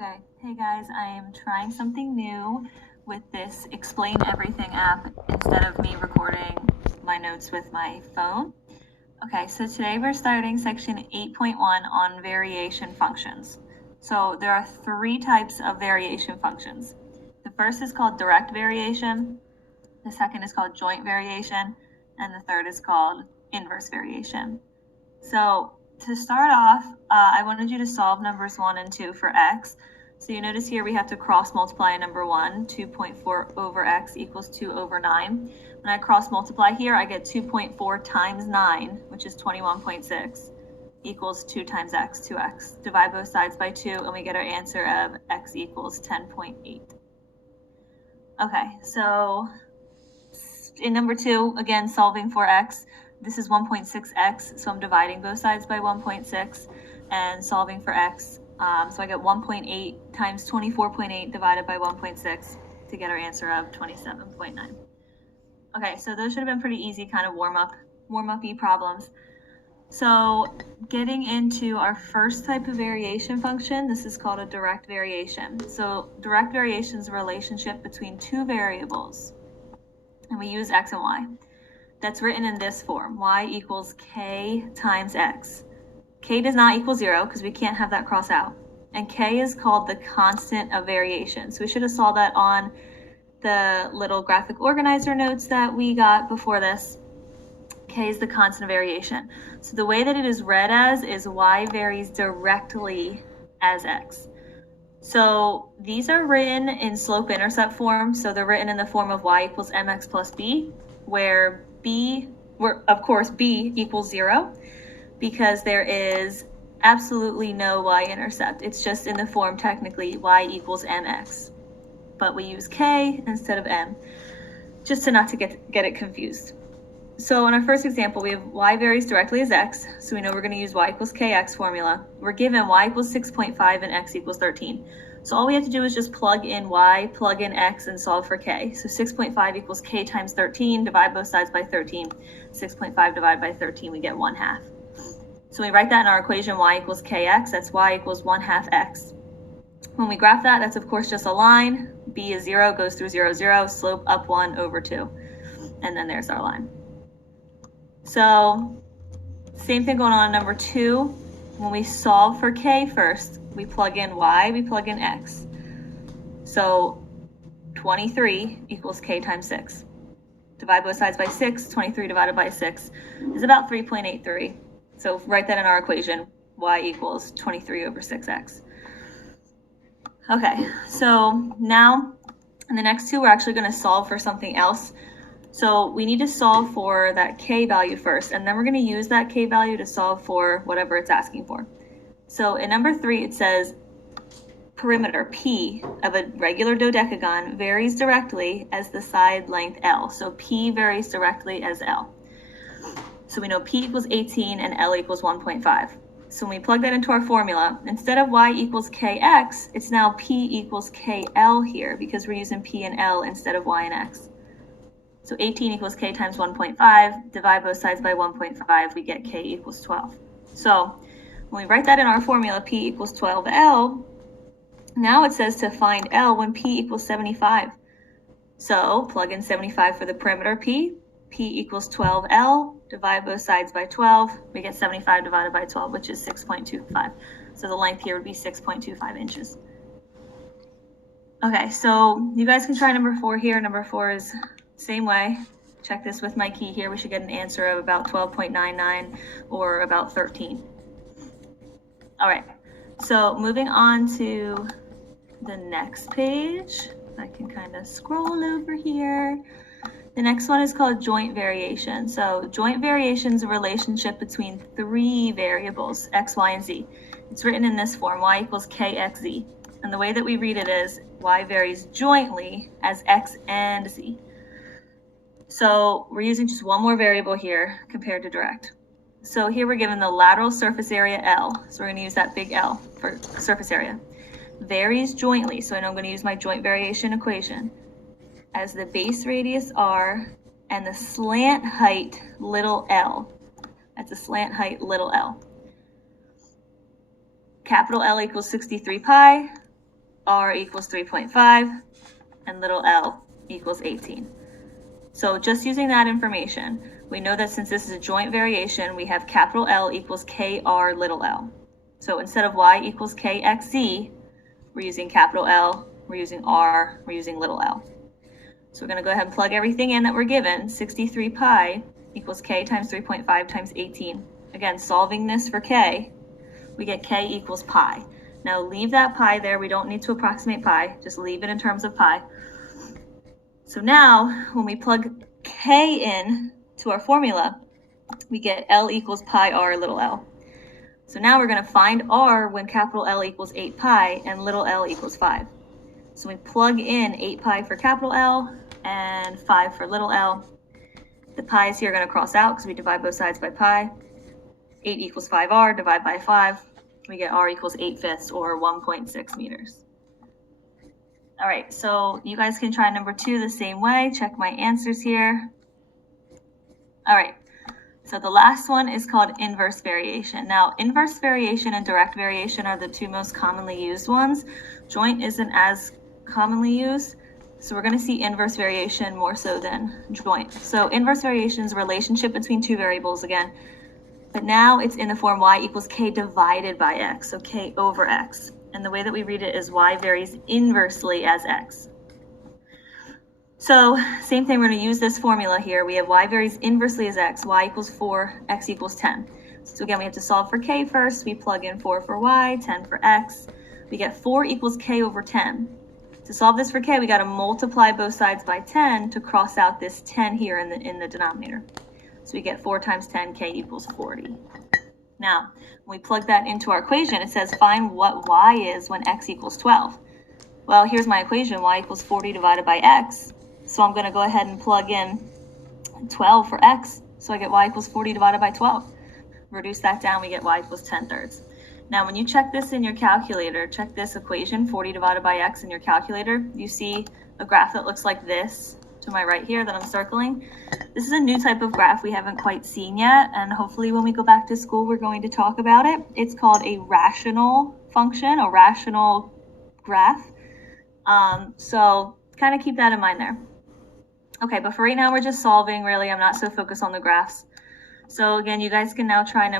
Okay, hey guys, I am trying something new with this Explain Everything app instead of me recording my notes with my phone. Okay, so today we're starting section 8.1 on variation functions. So there are three types of variation functions. The first is called direct variation, the second is called joint variation, and the third is called inverse variation. So to start off, I wanted you to solve numbers 1 and 2 for x. So you notice here we have to cross multiply number 1, 2.4 over x equals 2 over 9. When I cross multiply here, I get 2.4 times 9, which is 21.6, equals 2 times x, 2x. Divide both sides by 2, and we get our answer of x equals 10.8. Okay, so in number 2, again, solving for x. This is 1.6x, so I'm dividing both sides by 1.6 and solving for x. So I get 1.8 times 24.8 divided by 1.6 to get our answer of 27.9. Okay, so those should have been pretty easy kind of warm-up-y problems. So getting into our first type of variation function, this is called a direct variation. So direct variation is a relationship between two variables, and we use x and y. That's written in this form, y equals k times x. K does not equal 0 because we can't have that cross out. And k is called the constant of variation. So we should have saw that on the little graphic organizer notes that we got before this. K is the constant of variation. So the way that it is read as is y varies directly as x. So these are written in slope-intercept form. So they're written in the form of y equals mx plus b, where of course b equals 0 because there is absolutely no y-intercept. It's just in the form technically y equals mx, but we use k instead of m just to not to get it confused. So in our first example, we have y varies directly as x, so we know we're going to use y equals kx formula. We're given y equals 6.5 and x equals 13. So all we have to do is just plug in y, plug in x, and solve for k. So 6.5 equals k times 13, divide both sides by 13. 6.5 divided by 13, we get 1/2. So we write that in our equation, y equals kx, that's y equals 1/2 x. When we graph that, that's of course just a line. B is 0, goes through 0, 0, slope up 1 over 2. And then there's our line. So same thing going on in number 2. When we solve for k first, we plug in y, we plug in x. So 23 equals k times 6. Divide both sides by 6, 23 divided by 6 is about 3.83. So write that in our equation, y equals 23 over 6x. Okay, so now in the next two, we're actually going to solve for something else. So we need to solve for that k value first, and then we're going to use that k value to solve for whatever it's asking for. So in number 3, it says perimeter P of a regular dodecagon varies directly as the side length L. So P varies directly as L. So we know P equals 18 and L equals 1.5. So when we plug that into our formula, instead of y equals kx, it's now P equals kl here because we're using P and L instead of y and x. So 18 equals k times 1.5, divide both sides by 1.5, we get k equals 12. So when we write that in our formula, P equals 12L, now it says to find L when P equals 75. So plug in 75 for the perimeter P equals 12L, divide both sides by 12, we get 75 divided by 12, which is 6.25. So the length here would be 6.25 inches. Okay, so you guys can try number 4 here. Number 4 is same way. Check this with my key here. We should get an answer of about 12.99 or about 13. All right, so moving on to the next page. I can kind of scroll over here. The next one is called joint variation. So joint variation is a relationship between three variables, x, y, and z. It's written in this form, y equals kxz. And the way that we read it is y varies jointly as x and z. So we're using just one more variable here compared to direct. So here we're given the lateral surface area L. So we're going to use that big L for surface area. Varies jointly, so I know I'm going to use my joint variation equation, as the base radius r and the slant height little l. That's a slant height little l. Capital L equals 63 pi. r equals 3.5, and little l equals 18. So just using that information, we know that since this is a joint variation, we have capital L equals kr little l. So instead of y equals kxz, we're using capital L, we're using r, we're using little l. So we're going to go ahead and plug everything in that we're given. 63 pi equals k times 3.5 times 18. Again, solving this for k, we get k equals pi. Now leave that pi there. We don't need to approximate pi. Just leave it in terms of pi. So now when we plug k in to our formula, we get L equals pi r little l. So now we're going to find r when capital L equals 8 pi and little l equals 5. So we plug in 8 pi for capital L and 5 for little l. The pi's here are going to cross out because we divide both sides by pi. 8 equals 5r, divide by 5. We get r equals 8/5 or 1.6 meters. All right, so you guys can try number 2 the same way. Check my answers here. All right, so the last one is called inverse variation. Now, inverse variation and direct variation are the two most commonly used ones. Joint isn't as commonly used, so we're going to see inverse variation more so than joint. So inverse variation is a relationship between two variables again, but now it's in the form y equals k divided by x, so k over x. And the way that we read it is y varies inversely as x. So same thing, we're going to use this formula here. We have y varies inversely as x, y equals 4, x equals 10. So again, we have to solve for k first. We plug in 4 for y, 10 for x. We get 4 equals k over 10. To solve this for k, we got to multiply both sides by 10 to cross out this 10 here in the denominator. So we get 4 times 10, k equals 40. Now, when we plug that into our equation, it says find what y is when x equals 12. Well, here's my equation, y equals 40 divided by x. So I'm going to go ahead and plug in 12 for x. So I get y equals 40 divided by 12. Reduce that down, we get y equals 10/3. Now, when you check this in your calculator, check this equation, 40 divided by x in your calculator, you see a graph that looks like this to my right here that I'm circling. This is a new type of graph we haven't quite seen yet, and hopefully when we go back to school, we're going to talk about it. It's called a rational function, a rational graph. So kind of keep that in mind there. Okay, but for right now, we're just solving, really. I'm not so focused on the graphs. So again, you guys can now try number